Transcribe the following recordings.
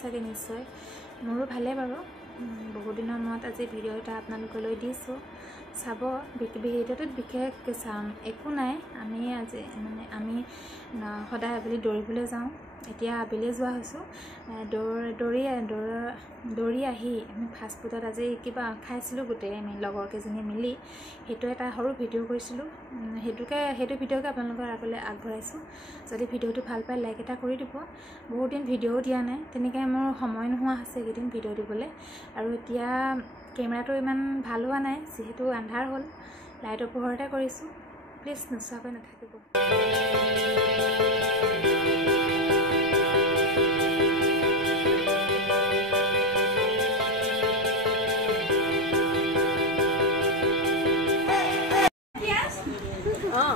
চাগে নিশ্চয় মোৰো ভালে বাৰু বহুত দিনৰ মূৰত আজি ভিডিঅ' এটা আপোনালোকলৈ দিছোঁ চাব ভিডিঅ'টোত বিশেষ চাম একো নাই আমি আজি মানে আমি সদায় আবেলি দৌৰিবলৈ যাওঁ এতিয়া আবেলি যোৱা হৈছোঁ দৌৰি আহি আমি ফাষ্ট ফুডত আজি কিবা খাইছিলোঁ গোটেই আমি লগৰ কেইজনী মিলি সেইটো এটা সৰু ভিডিঅ' কৰিছিলোঁ সেইটো ভিডিঅ'কে আপোনালোকৰ আগলৈ আগবঢ়াইছোঁ যদি ভিডিঅ'টো ভাল পায় লাইক এটা কৰি দিব বহুত দিন ভিডিঅ'ও দিয়া নাই তেনেকৈ মোৰ সময় নোহোৱা হৈছে এইকেইদিন ভিডিঅ' দিবলৈ আৰু এতিয়া কেমেৰাটো ইমান ভাল হোৱা নাই যিহেতু আন্ধাৰ হ'ল লাইটৰ পোহৰতে কৰিছোঁ প্লিজ নোচোৱাকৈ নাথাকিব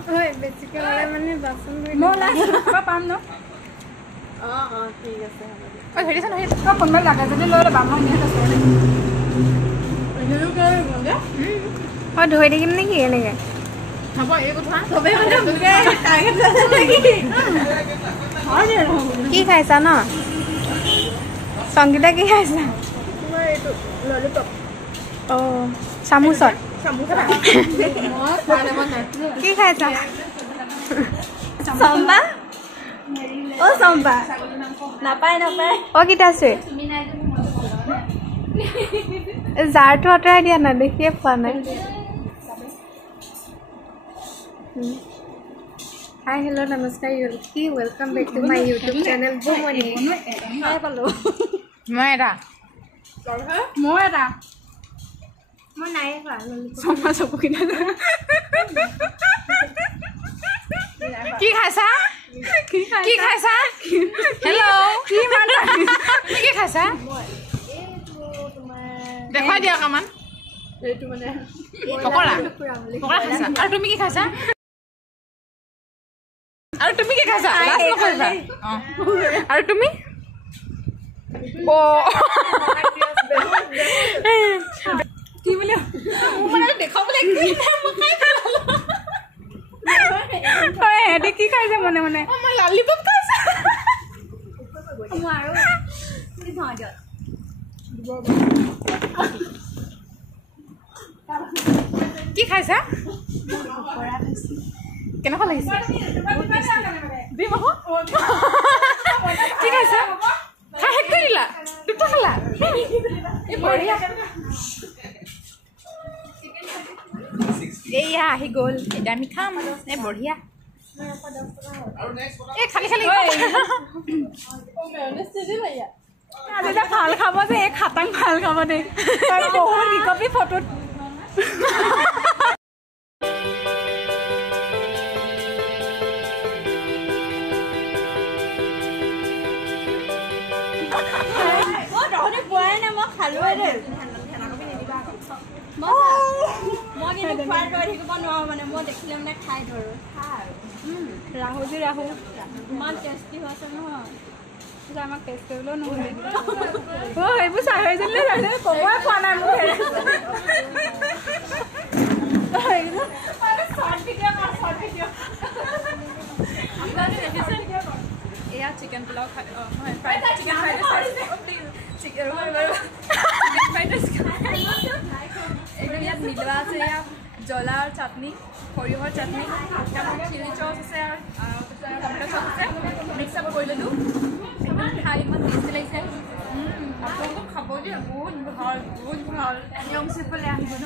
হয় বেছিকৈ মানে বাচন ধুই পাম ন ঠিক আছে হ'ব ঐ হেৰিছে নহয় কোনোবাই লাগে যদি লৈ ল'বা মই এনেই আছোঁ হয় ধুই থাকিম নেকি এনেকৈ হ'ব এই কথা চবেই মানে কি খাইছা ন সংগীতা কি খাইছা অঁ চামুচত কি খাইছা চম্পা অ চম্পা নাপায় অ গীতাশ্ৰী জাৰটো আঁতৰাই দিয়া নাই দেখিয়ে পোৱা নাই হাই হেল্ল' নমস্কাৰ কি welcome back to my YouTube channel Bumoni মই এটা মই নাই খোৱা চম্পা চকুকেইটা কি খাইছা কি খাইছা হেল্ল' কি কি খাইছা দেখুৱাই দিয়া অকণমান পকৰা খাইছা আৰু তুমি কি খাইছা আৰু তুমি কি খাইছা লাজ নকৰিবা আৰু তুমি কি বুলি দেখাবলৈ সিহঁতে কি খাইছে মনে মনে মই ললিপপ খাইছা কি খাইছা কেনেকুৱা লাগিছে কি খাইছা খাই শেষ কৰি দিলা দুটা খালা বঢ়িয়া এইয়া আহি গ'ল এতিয়া আমি খাম বঢ়িয়া এই খালি ভাল খাব যে এই খাটাং ভাল খাব দেই বহুত বিকপি ফটোত ৰাহু ইমান টেষ্টি হৈছে নহয় আমাক টেষ্ট কৰিবলৈও নহ'লে এইবোৰ চাই হৈ যালে ক'বই পোৱা নাই মোক এয়া chicken pulao chicken fried rice একদম ইয়াত মিলোৱা আছে এয়া জ্বলা আৰু চাটনি সৰিয়হৰ চাটনি চিলি চচ আছে আৰু টমেটো চচ আছে মিক্স আপ কৰি ল'লোঁ একদম খাই ইমান টেষ্টি লাগিছে আপোনালোকক খাব দিয়ে বহুত ভাল য়ং চিপলৈ আহিব ন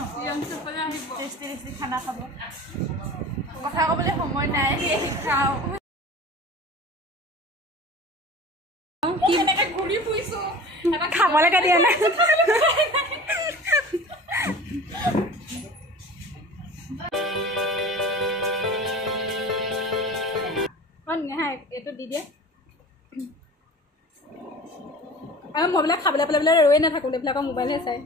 টেষ্টি খানা খাব কথা ক'বলৈ সময় নাই খাওঁ কি এনেকৈ ঘূৰি ফুৰিছোঁ খাবলৈকে দিয়া নাই এইটো দি দিয়ে আৰু মই বিলাক খাবলৈ পেলাই ৰৈ নাথাকোঁ এইবিলাকৰ মোবাইলহে চাই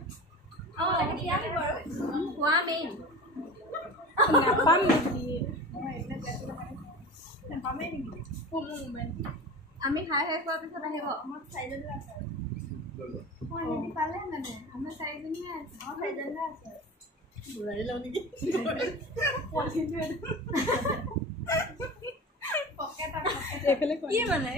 নাপাম নেকি আমি খাই খোৱাৰ পিছত আহিব আমাৰ চাৰিজনী আছে পালে মানে আমাৰ চাৰিজনীয়ে আছে আমাৰ চাৰিজনীয়ে আছে বুঢ়াই লওঁ নেকি কি মানে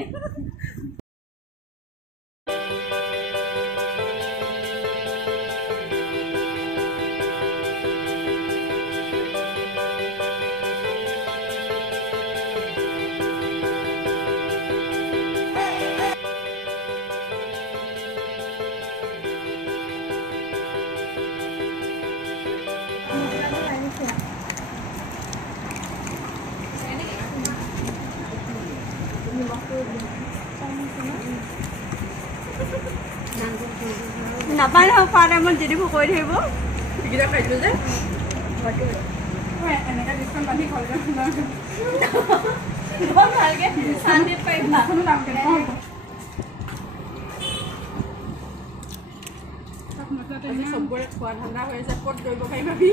নাপায় নহয় খোৱা টাইমত যদি ভোক কৰি থাকিব এইকেইটা খাইছিলোঁ যে এনেকৈ ডিছখন বান্ধি ঘৰলৈ ভালকৈ শান্তিত পাৰিম নাখনো ডাঙৰকৈ চবৰে খোৱা ঠাণ্ডা হৈ আছে ক'ত দৌৰিব পাৰিম আমি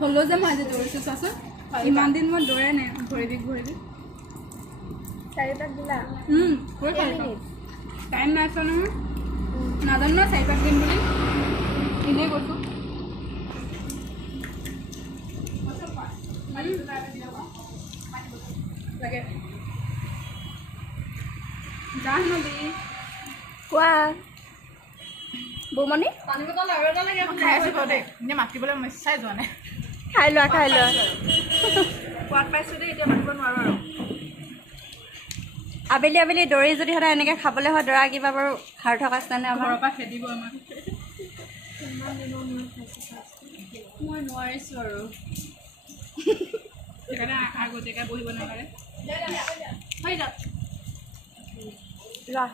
হ'লেও যে মই আজি দৌৰিছোঁ চোৱাচোন ইমান দিন মই দৌৰাই নাই ভৰি বিষ 4 পাক দিলা টাইম নাই চোৱা নহয় নাজানো ন 4 পাক দিম বুলি এনেই কৈছোঁ লাগে যাম নদী কোৱা বৌমণি পানী বটল আৰু এটা লাগে খাই আছোঁ বাৰু দেই এতিয়া মাতিবলৈ মই ইচ্ছাই যোৱা নাই খাই লোৱা সোৱাদ পাইছোঁ দেই এতিয়া মাতিব নোৱাৰোঁ আৰু আবেলি আবেলি দৌৰি যদি সদায় এনেকৈ খাবলৈ হয় দৌৰা কিবা বাৰু সাৰ্থক আছেনে আমাৰ ঘৰৰ পৰা খেদিব আমাক মই নোৱাৰিছোঁ আৰু সেইকাৰণে আগতীয়াকৈ বহিব নালাগে হৈ যাওক লোৱা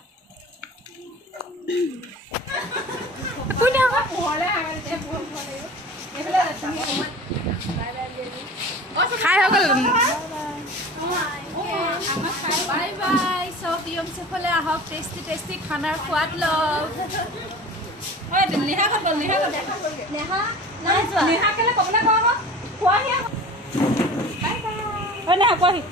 খাই হৈ গ'ল বাই বাই চব ইয়ং চেফলৈ আহক টেষ্টি টেষ্টি খানাৰ সোৱাদ লওক নেহা খাব নেহা খাব নেহা নাই যোৱা নেহা কেলে ক'বলৈ কোৱা আকৌ খোৱাহি আকৌ নেহা কোৱাহি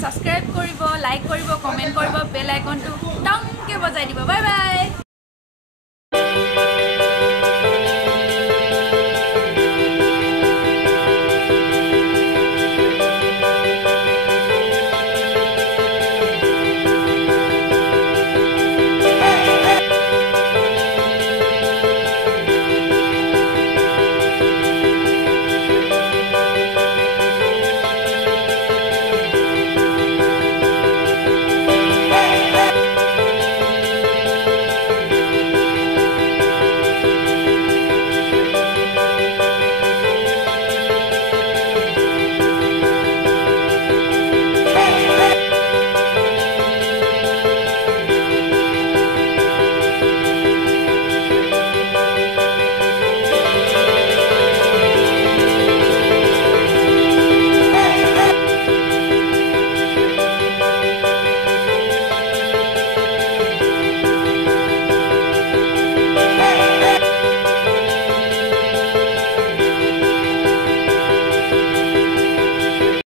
ছাবস্ক্ৰাইব কৰিব লাইক কৰিব কমেণ্ট কৰিব বেল আইকনটো ডাঙৰকৈ বজাই দিব বাই বাই